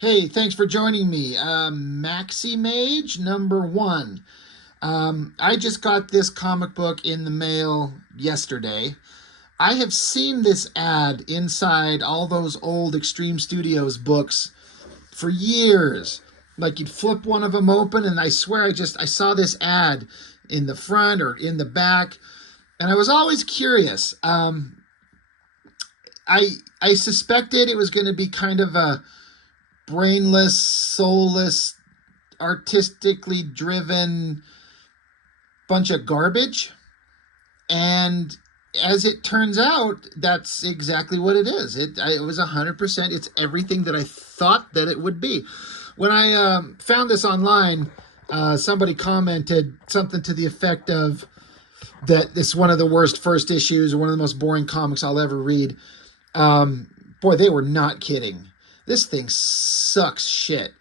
Hey, thanks for joining me. MAXIMAGE #1. I just got this comic book in the mail yesterday. I have seen this ad inside all those old Extreme Studios books for years. Like you'd flip one of them open, and I swear I saw this ad in the front or in the back, and I was always curious. I suspected it was going to be kind of a brainless, soulless, artistically driven bunch of garbage. And as it turns out, that's exactly what it is. It was 100%. It's everything that I thought that it would be. When I found this online, somebody commented something to the effect of that it's one of the worst first issues or one of the most boring comics I'll ever read. Boy, they were not kidding. This thing sucks shit.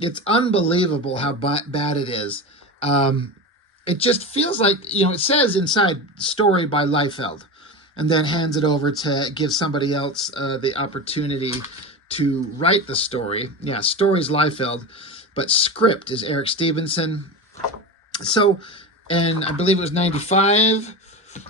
It's unbelievable how bad it is. It just feels like, it says inside story by Liefeld, and then hands it over to give somebody else the opportunity to write the story. Yeah, story's Liefeld, but script is Eric Stevenson. So, and I believe it was 95.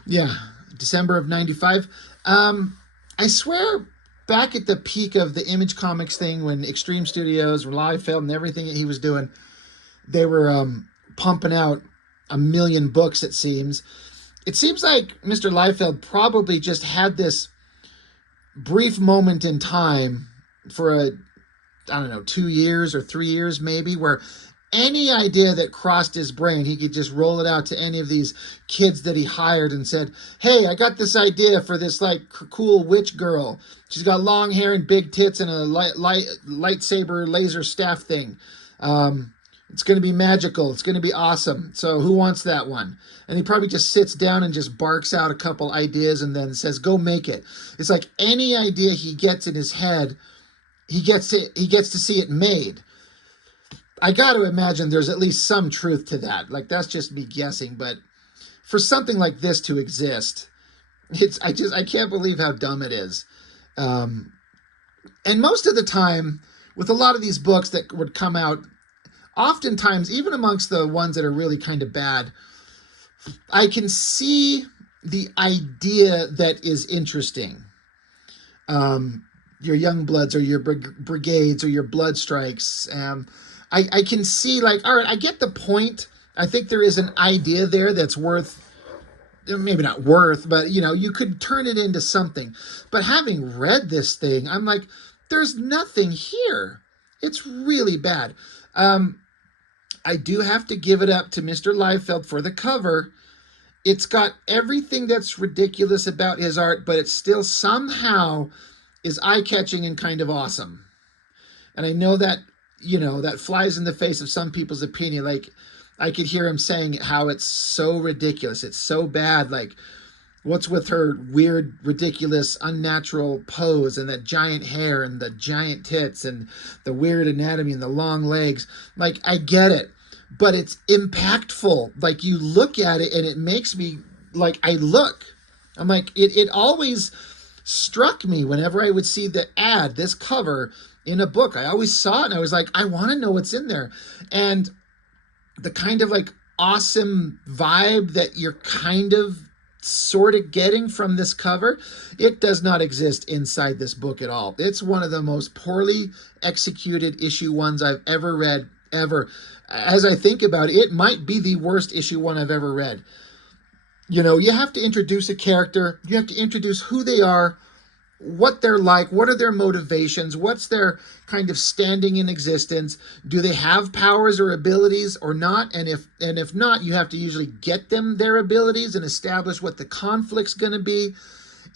Yeah, December of 95. I swear back at the peak of the Image Comics thing, when Extreme Studios, Liefeld, and everything that he was doing, they were pumping out a million books, it seems. It seems like Mr. Liefeld probably just had this brief moment in time for I don't know, 2 years or 3 years maybe, where any idea that crossed his brain, he could just roll it out to any of these kids that he hired and said, hey, I got this idea for this cool witch girl. She's got long hair and big tits and a lightsaber laser staff thing. It's going to be magical. It's going to be awesome. So who wants that one? And he probably just sits down and just barks out a couple ideas and then says, go make it. It's like any idea he gets in his head, he gets to see it made. I got to imagine there's at least some truth to that. Like, that's just me guessing, but for something like this to exist, I can't believe how dumb it is. And most of the time, with a lot of these books that would come out, oftentimes, even amongst the ones that are really kind of bad, I can see the idea that is interesting. Your Youngbloods or your Brigades or your Blood Strikes. I can see, like, all right, I get the point. I think there is an idea there that's worth, maybe not worth, but, you could turn it into something. But having read this thing, I'm like, there's nothing here. It's really bad. I do have to give it up to Mr. Liefeld for the cover. It's got everything that's ridiculous about his art, but it still somehow is eye-catching and kind of awesome. And I know that, that flies in the face of some people's opinion. Like, I could hear him saying how it's so ridiculous. It's so bad. Like, what's with her weird, ridiculous, unnatural pose and that giant hair and the giant tits and the weird anatomy and the long legs? Like, I get it, but it's impactful. Like, you look at it and it makes me, like, I'm like, it always struck me whenever I would see the ad, this cover in a book. I always saw it and I was like, I want to know what's in there. And the kind of like awesome vibe that you're kind of sort of getting from this cover, it does not exist inside this book at all. It's one of the most poorly executed issue ones I've ever read, ever. As I think about it, it might be the worst issue one I've ever read. You have to introduce a character, you have to introduce who they are, what they're like, what are their motivations, what's their kind of standing in existence, do they have powers or abilities or not, and if not, you have to usually get them their abilities and establish what the conflict's going to be.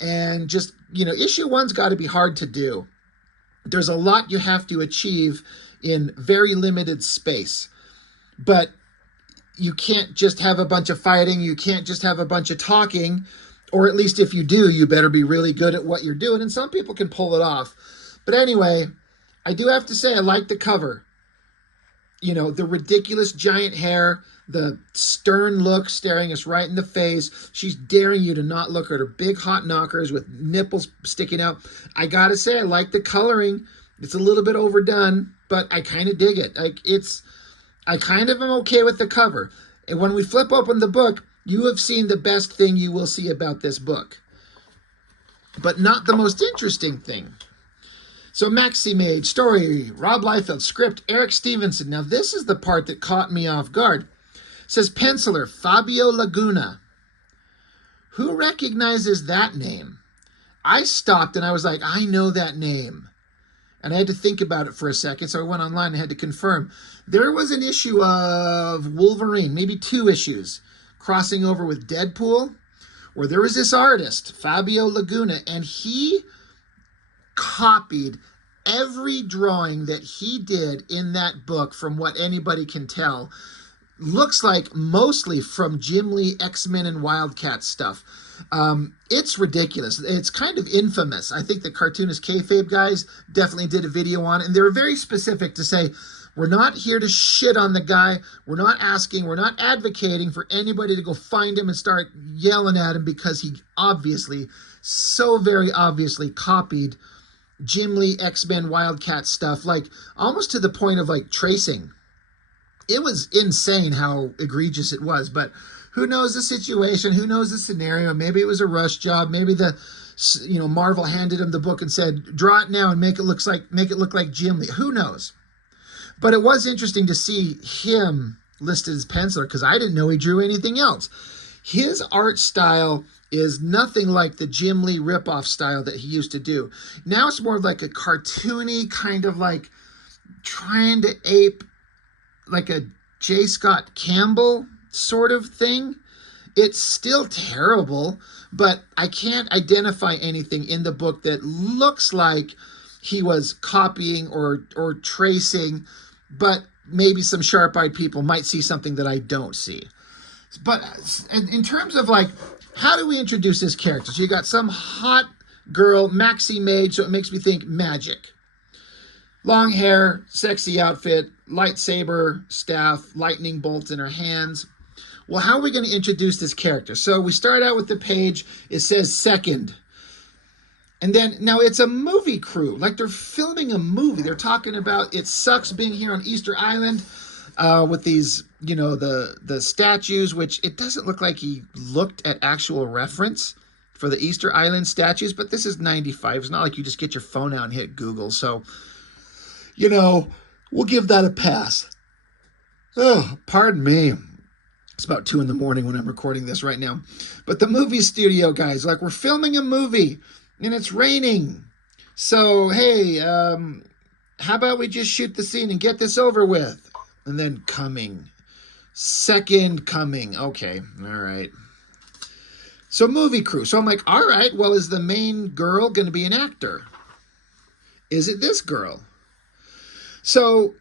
And just, issue one's got to be hard to do. There's a lot you have to achieve in very limited space, but you can't just have a bunch of fighting, you can't just have a bunch of talking. Or at least if you do, you better be really good at what you're doing. And some people can pull it off. But anyway, I do have to say I like the cover. The ridiculous giant hair, the stern look staring us right in the face. She's daring you to not look at her big hot knockers with nipples sticking out. I got to say, I like the coloring. It's a little bit overdone, but I kind of dig it. I kind of am okay with the cover. And when we flip open the book, you have seen the best thing you will see about this book, but not the most interesting thing. So MAXIMAGE, story, Rob Liefeld, script, Eric Stevenson. Now this is the part that caught me off guard. It says penciler, Fabio Laguna. Who recognizes that name? I stopped and I was like, I know that name. And I had to think about it for a second, so I went online and had to confirm. There was an issue of Wolverine, maybe 2 issues, crossing over with Deadpool, where there was this artist, Fabio Laguna, and he copied every drawing that he did in that book from what anybody can tell. Looks like mostly from Jim Lee X-Men and Wildcat stuff. It's ridiculous. It's kind of infamous. I think the cartoonist kayfabe guys definitely did a video on it, and they were very specific to say, we're not here to shit on the guy. We're not advocating for anybody to go find him and start yelling at him because he obviously, so very obviously copied Jim Lee X-Men Wildcat stuff, like almost to the point of like tracing. It was insane how egregious it was, but who knows the situation? Who knows the scenario? Maybe it was a rush job. Maybe Marvel handed him the book and said, draw it now and make it look like Jim Lee. Who knows? But it was interesting to see him listed as penciler because I didn't know he drew anything else. His art style is nothing like the Jim Lee ripoff style that he used to do. Now it's more like a cartoony kind of like trying to ape like a J. Scott Campbell sort of thing. It's still terrible, but I can't identify anything in the book that looks like he was copying or tracing, but maybe some sharp-eyed people might see something that I don't see. But in terms of like, how do we introduce this character? So you got some hot girl, MAXIMAGE, so it makes me think magic. Long hair, sexy outfit, lightsaber, staff, lightning bolts in her hands. Well, how are we going to introduce this character? So we start out with the page. It says second. And then, now it's a movie crew. Like they're filming a movie. They're talking about it sucks being here on Easter Island with these, the statues, which it doesn't look like he looked at actual reference for the Easter Island statues, but this is 95. It's not like you just get your phone out and hit Google. So, we'll give that a pass. Oh, pardon me. It's about 2 in the morning when I'm recording this right now. But the movie studio guys, like we're filming a movie and it's raining. So, hey, how about we just shoot the scene and get this over with? And then coming. Second coming. Okay, all right. So movie crew. So I'm like, all right, well, is the main girl going to be an actor? Is it this girl? So,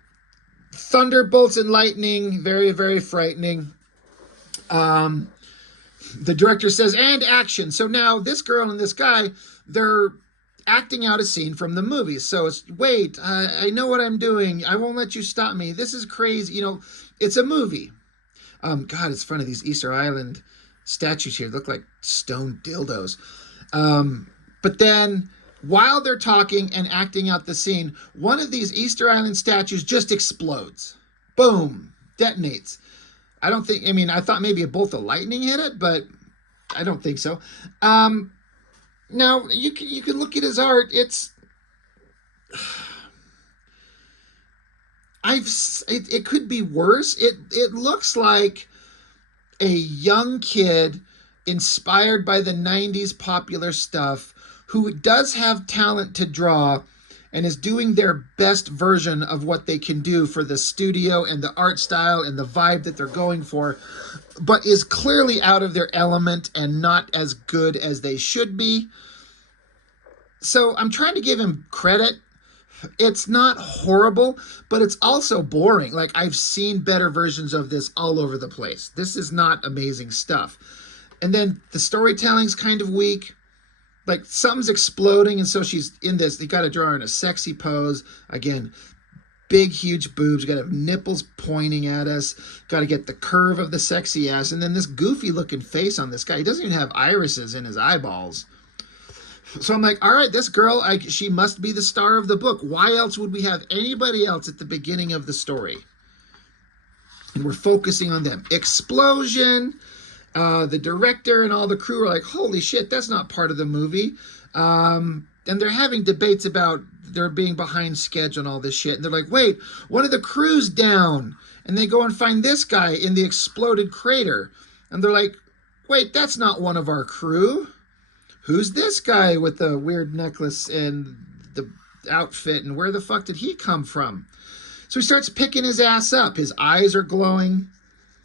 thunderbolts and lightning, very, very frightening. The director says, and action. So now this girl and this guy, they're acting out a scene from the movie. So it's, wait, I know what I'm doing. I won't let you stop me. This is crazy. It's a movie. God, it's funny. These Easter Island statues here look like stone dildos. But then, while they're talking and acting out the scene, one of these Easter Island statues just explodes. Boom. Detonates. I thought maybe a bolt of lightning hit it, but I don't think so. Now, you can look at his art. It could be worse. It looks like a young kid inspired by the 90s popular stuff who does have talent to draw and is doing their best version of what they can do for the studio and the art style and the vibe that they're going for, but is clearly out of their element and not as good as they should be. So I'm trying to give him credit. It's not horrible, but it's also boring. Like, I've seen better versions of this all over the place. This is not amazing stuff. And then the storytelling's kind of weak. Like, something's exploding, and so she's in this. You got to draw her in a sexy pose. Again, big, huge boobs. Got to have nipples pointing at us. Got to get the curve of the sexy ass. And then this goofy-looking face on this guy. He doesn't even have irises in his eyeballs. So I'm like, all right, this girl, she must be the star of the book. Why else would we have anybody else at the beginning of the story? And we're focusing on them. Explosion. The director and all the crew are like, holy shit, that's not part of the movie. And they're having debates about their being behind schedule and all this shit. And they're like, wait, one of the crew's down. And they go and find this guy in the exploded crater. And they're like, wait, that's not one of our crew. Who's this guy with the weird necklace and the outfit? And where the fuck did he come from? So he starts picking his ass up. His eyes are glowing.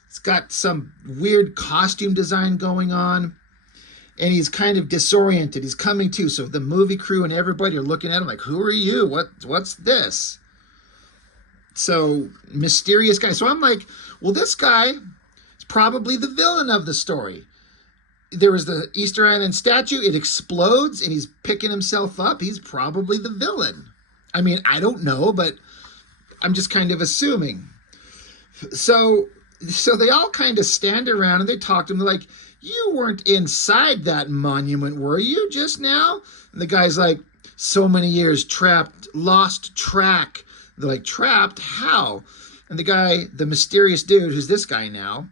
It's got some weird costume design going on. And he's kind of disoriented. He's coming to. So the movie crew and everybody are looking at him like, who are you? What's this? So mysterious guy. So I'm like, well, this guy is probably the villain of the story. There was the Easter Island statue. It explodes and he's picking himself up. He's probably the villain. I mean, I don't know, but I'm just kind of assuming. So they all kind of stand around and they talk to him. They're like, you weren't inside that monument, were you, just now? And the guy's like, so many years trapped, lost track. They're like, trapped? How? And the guy, the mysterious dude, who's this guy now,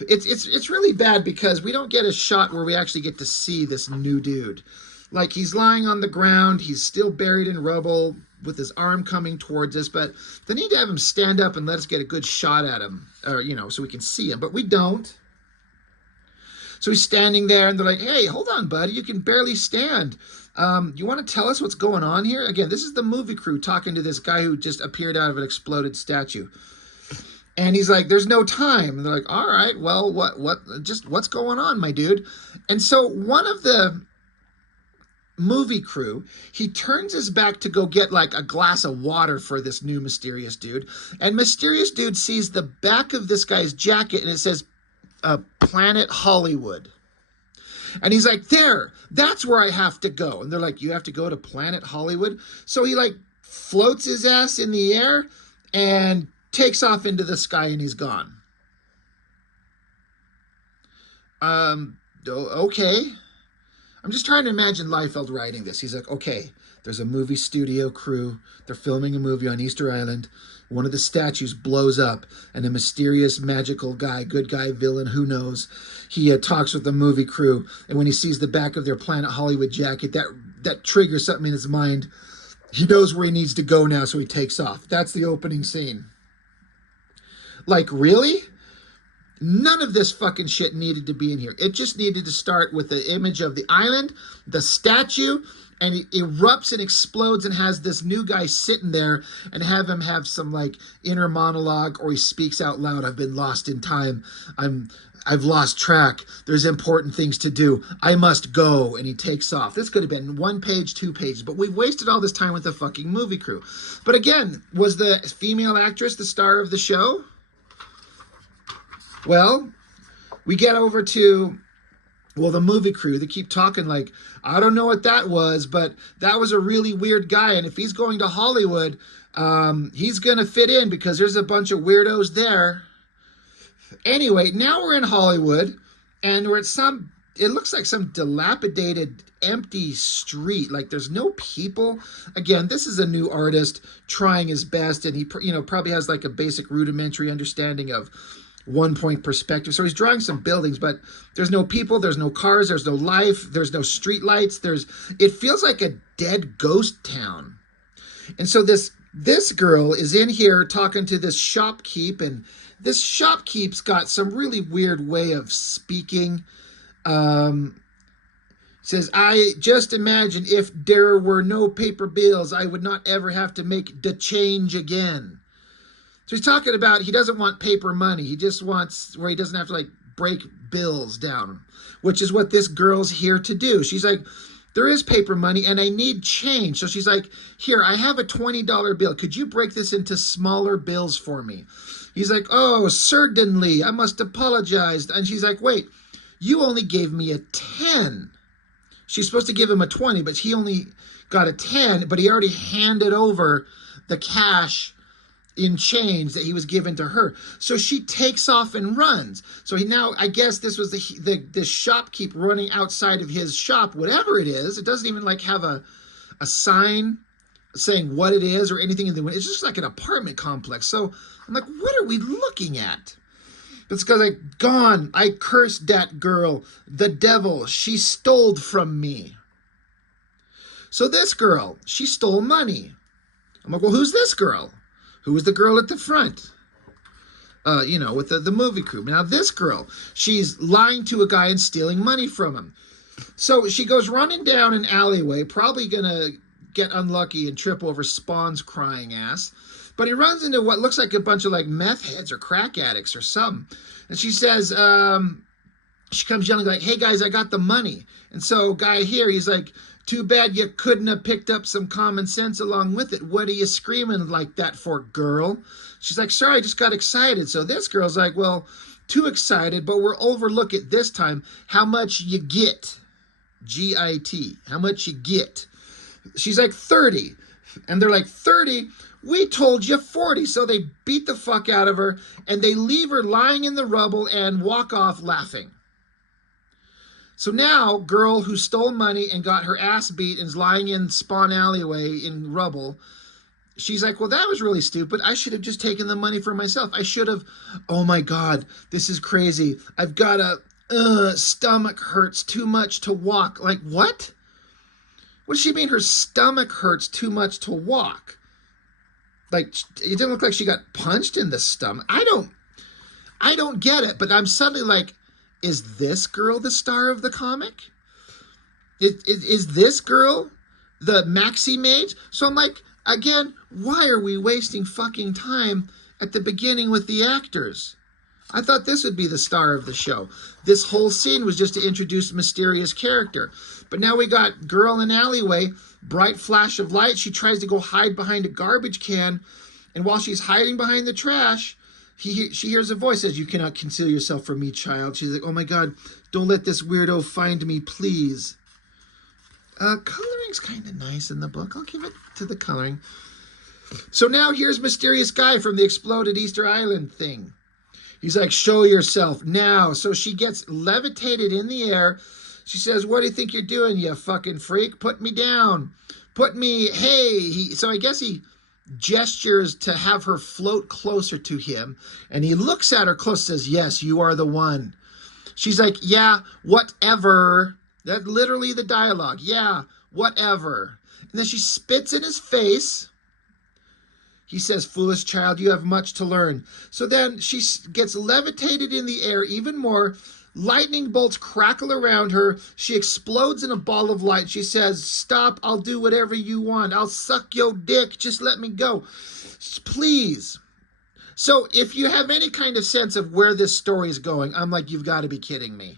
it's really bad because we don't get a shot where we actually get to see this new dude. Like, he's lying on the ground. He's still buried in rubble with his arm coming towards us. But they need to have him stand up and let us get a good shot at him, or, so we can see him. But we don't. So he's standing there, and they're like, hey, hold on, buddy. You can barely stand. You want to tell us what's going on here? Again, this is the movie crew talking to this guy who just appeared out of an exploded statue. And he's like, there's no time. And they're like, all right, well, what's going on, my dude? And so one of the movie crew, he turns his back to go get like a glass of water for this new mysterious dude. And mysterious dude sees the back of this guy's jacket and it says, Planet Hollywood. And he's like, there, that's where I have to go. And they're like, you have to go to Planet Hollywood? So he like floats his ass in the air and takes off into the sky and he's gone. Okay. I'm just trying to imagine Liefeld writing this. He's like, okay, there's a movie studio crew. They're filming a movie on Easter Island. One of the statues blows up, and a mysterious, magical guy, good guy, villain, who knows, he talks with the movie crew, and when he sees the back of their Planet Hollywood jacket, that triggers something in his mind. He knows where he needs to go now, so he takes off. That's the opening scene. Like, really? None of this fucking shit needed to be in here. It just needed to start with the image of the island, the statue, and it erupts and explodes and has this new guy sitting there and have him have some like inner monologue, or he speaks out loud. I've been lost in time. I've lost track. There's important things to do. I must go. And he takes off. This could have been 1 page, 2 pages, but we've wasted all this time with the fucking movie crew. But again, was the female actress the star of the show? Well, we get over to, the movie crew. They keep talking like, I don't know what that was, but that was a really weird guy. And if he's going to Hollywood, he's going to fit in because there's a bunch of weirdos there. Anyway, now we're in Hollywood and we're at it looks like some dilapidated, empty street. Like there's no people. Again, this is a new artist trying his best. And he, probably has like a basic rudimentary understanding of 1-point perspective. So he's drawing some buildings, but there's no people, there's no cars, there's no life, there's no street lights. It feels like a dead ghost town. And so this girl is in here talking to this shopkeep, and this shopkeep's got some really weird way of speaking. Says, I just imagine if there were no paper bills, I would not ever have to make the change again. So he's talking about he doesn't want paper money. He just wants where he doesn't have to like break bills down, which is what this girl's here to do. She's like, there is paper money and I need change. So she's like, here, I have a $20 bill. Could you break this into smaller bills for me? He's like, oh, certainly. I must apologize. And she's like, wait, you only gave me a 10. She's supposed to give him a 20, but he only got a 10, but he already handed over the cash in chains that he was given to her. So she takes off and runs. So he now, I guess this was the shopkeep running outside of his shop, whatever it is. It doesn't even like have a sign saying what it is or anything in the window. It's just like an apartment complex. So I'm like, what are we looking at? It's because like, gone, I cursed that girl, the devil, she stole from me. So this girl, she stole money. I'm like, well, who's this girl? Who was the girl at the front? With the movie crew. Now this girl, she's lying to a guy and stealing money from him. So she goes running down an alleyway, probably gonna get unlucky and trip over Spawn's crying ass. But he runs into what looks like a bunch of like meth heads or crack addicts or something. And she says, she comes yelling like, hey guys, I got the money. And so guy here, he's like, too bad you couldn't have picked up some common sense along with it. What are you screaming like that for, girl? She's like, sorry, I just got excited. So this girl's like, well, too excited, but we'll overlook it this time. How much you get? G-I-T. How much you get? She's like, 30. And they're like, 30? We told you 40. So they beat the fuck out of her, and they leave her lying in the rubble and walk off laughing. So now, girl who stole money and got her ass beat and is lying in Spawn alleyway in rubble, she's like, well, that was really stupid. I should have just taken the money for myself. I should have, oh my God, this is crazy. I've got a, stomach hurts too much to walk. Like, what? What does she mean her stomach hurts too much to walk? Like, it didn't look like she got punched in the stomach. I don't get it, but I'm suddenly like, is this girl the star of the comic? Is this girl the MAXIMAGE? So I'm like, again, why are we wasting fucking time at the beginning with the actors? I thought this would be the star of the show. This whole scene was just to introduce mysterious character. But now we got girl in alleyway, bright flash of light. She tries to go hide behind a garbage can. And while she's hiding behind the trash, she hears a voice, says, you cannot conceal yourself from me, child. She's like, oh my God, don't let this weirdo find me, please. Coloring's kind of nice in the book. I'll give it to the coloring. So now here's mysterious guy from the exploded Easter Island thing. He's like, show yourself now. So she gets levitated in the air. She says, what do you think you're doing, you fucking freak? Put me down. Put me, hey. So I guess he gestures to have her float closer to him. And he looks at her close and says, yes, you are the one. She's like, yeah, whatever. That's literally the dialogue. Yeah, whatever. And then she spits in his face. He says, foolish child, you have much to learn. So then she gets levitated in the air even more. Lightning bolts crackle around her. She explodes in a ball of light. She says, stop, I'll do whatever you want. I'll suck your dick. Just let me go. Please. So if you have any kind of sense of where this story is going, I'm like, you've got to be kidding me.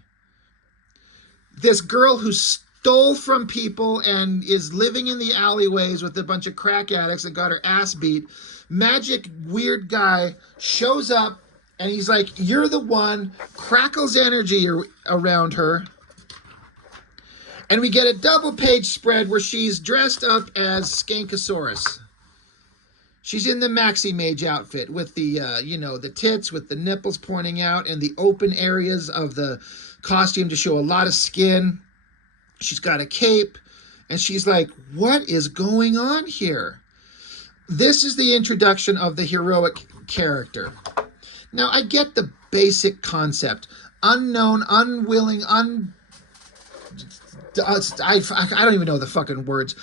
This girl who stole from people and is living in the alleyways with a bunch of crack addicts and got her ass beat. Magic weird guy shows up and he's like, you're the one, crackles energy around her. And we get a double page spread where she's dressed up as Skankosaurus. She's in the MAXIMAGE outfit with the, the tits with the nipples pointing out and the open areas of the costume to show a lot of skin. She's got a cape, and she's like, what is going on here? This is the introduction of the heroic character. Now, I get the basic concept. Unknown, unwilling, I don't even know the fucking words.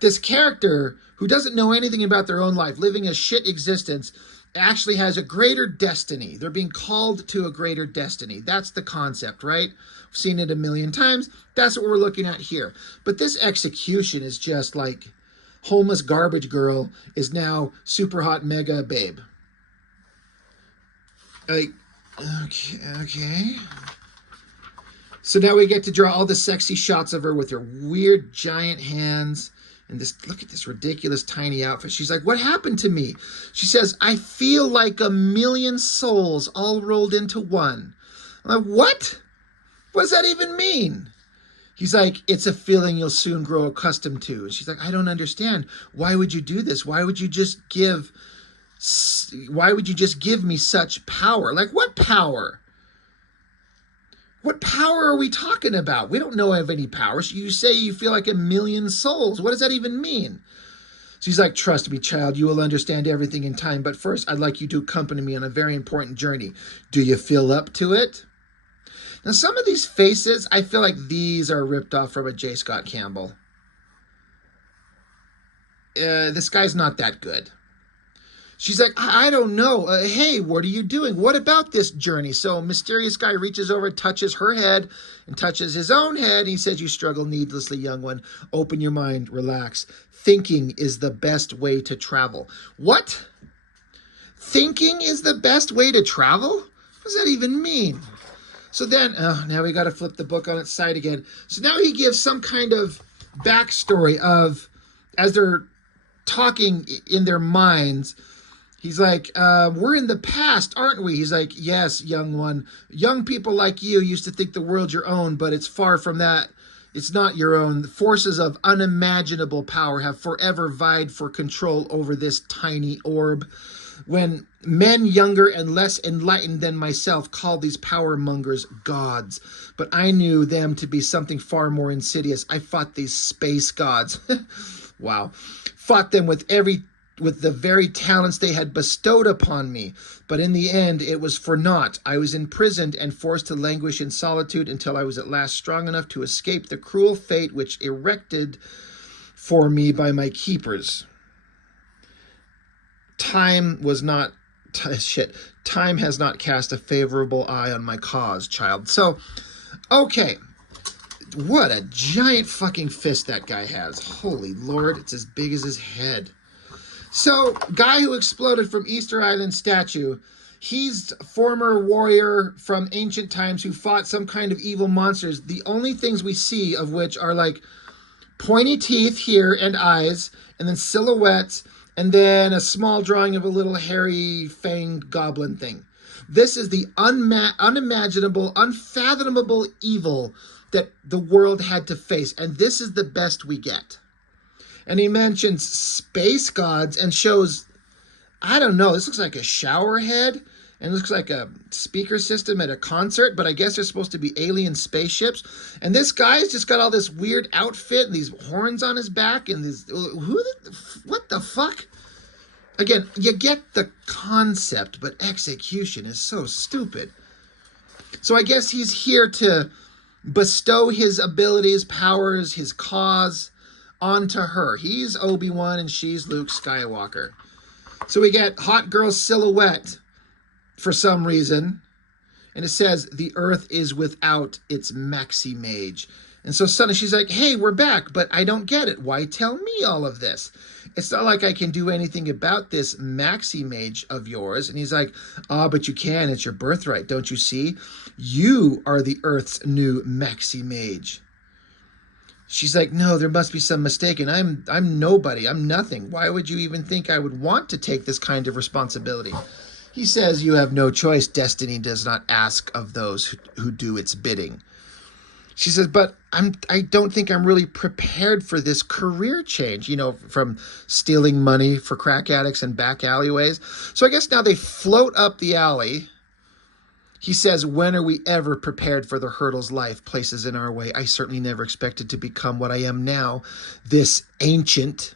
This character who doesn't know anything about their own life, living a shit existence, actually has a greater destiny. They're being called to a greater destiny. That's the concept, right? We've seen it a million times. That's what we're looking at here. But this execution is just like homeless garbage girl is now super hot mega babe. Like, okay. So now we get to draw all the sexy shots of her with her weird giant hands. And this, look at this ridiculous tiny outfit. She's like, what happened to me? She says, I feel like a million souls all rolled into one. I'm like, what? What does that even mean? He's like, it's a feeling you'll soon grow accustomed to. And she's like, I don't understand. Why would you do this? Why would you just give Why would you just give me such power? Like, what power? What power are we talking about? We don't know of any power. So you say you feel like a million souls. What does that even mean? So he's like, trust me, child, you will understand everything in time. But first, I'd like you to accompany me on a very important journey. Do you feel up to it? Now, some of these faces, I feel like these are ripped off from a J. Scott Campbell. This guy's not that good. She's like, I don't know. Hey, what are you doing? What about this journey? So mysterious guy reaches over, touches her head, and touches his own head. And he says, you struggle needlessly, young one. Open your mind, relax. Thinking is the best way to travel. What? Thinking is the best way to travel? What does that even mean? So then, now we got to flip the book on its side again. So now he gives some kind of backstory of, as they're talking in their minds, he's like, we're in the past, aren't we? He's like, yes, young one. Young people like you used to think the world's your own, but it's far from that. It's not your own. The forces of unimaginable power have forever vied for control over this tiny orb. When men younger and less enlightened than myself called these power mongers gods, but I knew them to be something far more insidious. I fought these space gods. Wow. Fought them with the very talents they had bestowed upon me. But in the end, it was for naught. I was imprisoned and forced to languish in solitude until I was at last strong enough to escape the cruel fate which erected for me by my keepers. Time has not cast a favorable eye on my cause, child. So, okay. What a giant fucking fist that guy has. Holy Lord, it's as big as his head. So, guy who exploded from Easter Island statue, he's a former warrior from ancient times who fought some kind of evil monsters. The only things we see of which are like pointy teeth here and eyes, and then silhouettes, and then a small drawing of a little hairy fanged goblin thing. This is the unimaginable, unfathomable evil that the world had to face, and this is the best we get. And he mentions space gods and shows, I don't know, this looks like a shower head and looks like a speaker system at a concert, but I guess they're supposed to be alien spaceships. And this guy's just got all this weird outfit and these horns on his back and this, what the fuck? Again, you get the concept, but execution is so stupid. So I guess he's here to bestow his abilities, powers, his cause onto her. He's Obi-Wan and she's Luke Skywalker. So we get hot girl silhouette for some reason. And it says, the earth is without its MAXIMAGE. And so suddenly she's like, hey, we're back, but I don't get it. Why tell me all of this? It's not like I can do anything about this MAXIMAGE of yours. And he's like, but you can. It's your birthright. Don't you see? You are the earth's new MAXIMAGE. She's like, no, there must be some mistake. And I'm nobody. I'm nothing. Why would you even think I would want to take this kind of responsibility? He says, you have no choice. Destiny does not ask of those who do its bidding. She says, but I don't think I'm really prepared for this career change, from stealing money for crack addicts and back alleyways. So I guess now they float up the alley. He says, when are we ever prepared for the hurdles life places in our way? I certainly never expected to become what I am now, this ancient.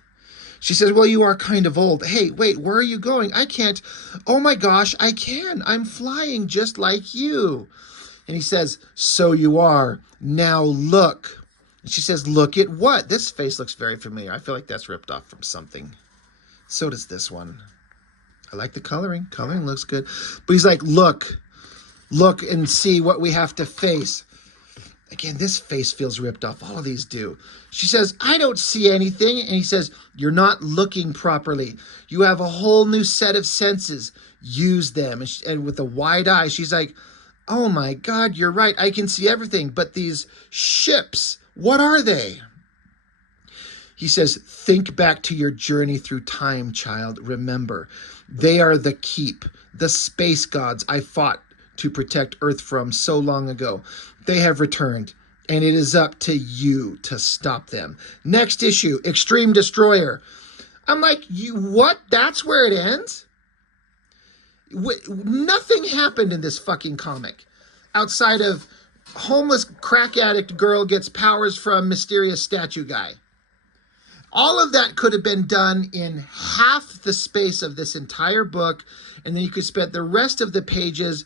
She says, well, you are kind of old. Hey, wait, where are you going? I can't. Oh my gosh, I can. I'm flying just like you. And he says, so you are. Now look. And she says, look at what? This face looks very familiar. I feel like that's ripped off from something. So does this one. I like the coloring. Coloring looks good. But he's like, look and see what we have to face. Again, this face feels ripped off. All of these do. She says, I don't see anything. And he says, you're not looking properly. You have a whole new set of senses. Use them. And with a wide eye, she's like, oh my God, you're right. I can see everything. But these ships, what are they? He says, think back to your journey through time, child. Remember, they are the keep, the space gods I fought to protect Earth from so long ago. They have returned, and it is up to you to stop them. Next issue, Extreme Destroyer. I'm like, you what? That's where it ends? Nothing happened in this fucking comic outside of homeless crack addict girl gets powers from mysterious statue guy. All of that could have been done in half the space of this entire book, and then you could spend the rest of the pages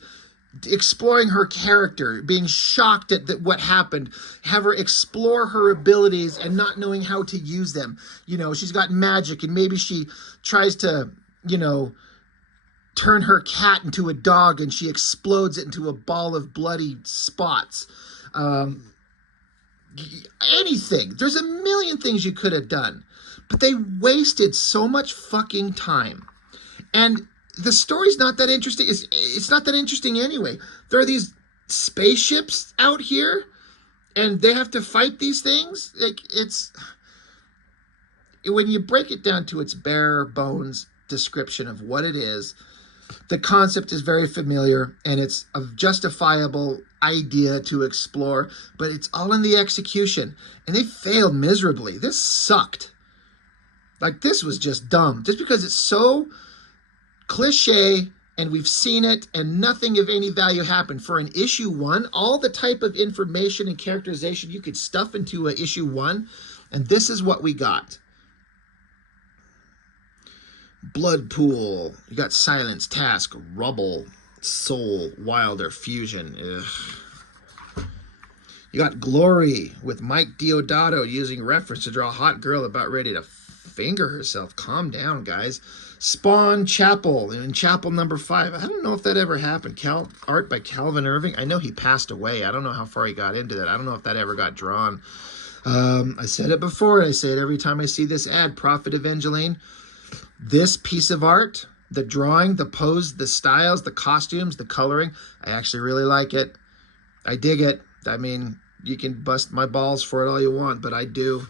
exploring her character, being shocked at what happened, have her explore her abilities and not knowing how to use them. You know, she's got magic, and maybe she tries to, you know, turn her cat into a dog, and she explodes it into a ball of bloody spots. Anything. There's a million things you could have done, but they wasted so much fucking time. And the story's not that interesting. It's not that interesting anyway. There are these spaceships out here, and they have to fight these things. Like, it's, when you break it down to its bare bones description of what it is, the concept is very familiar, and it's a justifiable idea to explore, but it's all in the execution, and they failed miserably. This sucked. Like, this was just dumb. Just because it's so cliche and we've seen it and nothing of any value happened. For an issue 1, all the type of information and characterization you could stuff into a issue 1, and this is what we got. Blood Pool. You got Silence, Task, Rubble, Soul, Wilder, Fusion. Ugh. You got Glory with Mike Diodato using reference to draw a hot girl about ready to finger herself. Calm down, guys. Spawn Chapel in Chapel number 5. I don't know if that ever happened. Art by Calvin Irving. I know he passed away. I don't know how far he got into that. I don't know if that ever got drawn. I said it before. I say it every time I see this ad. Prophet Evangeline. This piece of art, the drawing, the pose, the styles, the costumes, the coloring, I actually really like it. I dig it. I mean, you can bust my balls for it all you want, but I do.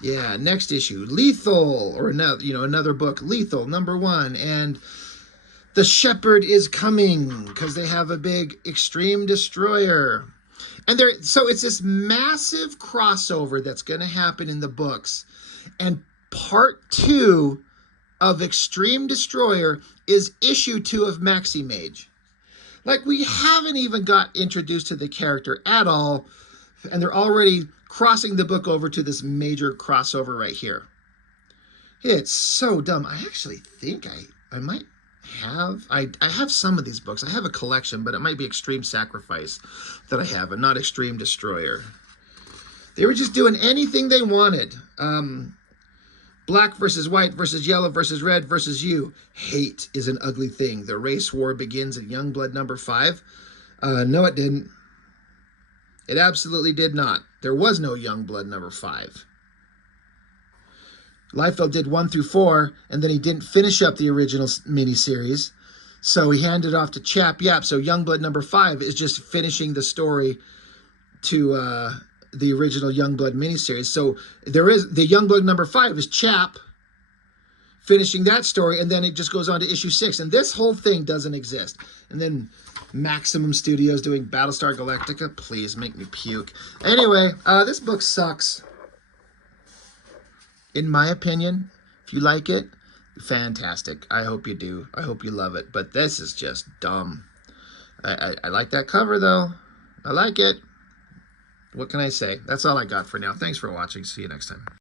Yeah, next issue, Lethal, or another, another book, Lethal, number 1, and The Shepherd is Coming, because they have a big Extreme Destroyer. And so it's this massive crossover that's going to happen in the books. And part 2 of Extreme Destroyer is issue 2 of MAXIMAGE. Like, we haven't even got introduced to the character at all, and they're already crossing the book over to this major crossover right here. It's so dumb. I actually think I might have, I have some of these books. I have a collection, but it might be Extreme Sacrifice that I have, and not Extreme Destroyer. They were just doing anything they wanted. Black versus white versus yellow versus red versus you. Hate is an ugly thing. The race war begins at Youngblood number 5. No, it didn't. It absolutely did not. There was no Youngblood number 5. Liefeld did 1 through 4, and then he didn't finish up the original miniseries, so he handed it off to Chap Yap. So Youngblood number 5 is just finishing the story to the original Youngblood miniseries. So there is the Youngblood number 5 is Chap finishing that story, and then it just goes on to issue 6, and this whole thing doesn't exist. And then Maximum Studios doing Battlestar Galactica. Please make me puke. Anyway, this book sucks. In my opinion, if you like it, fantastic. I hope you do. I hope you love it. But this is just dumb. I like that cover, though. I like it. What can I say? That's all I got for now. Thanks for watching. See you next time.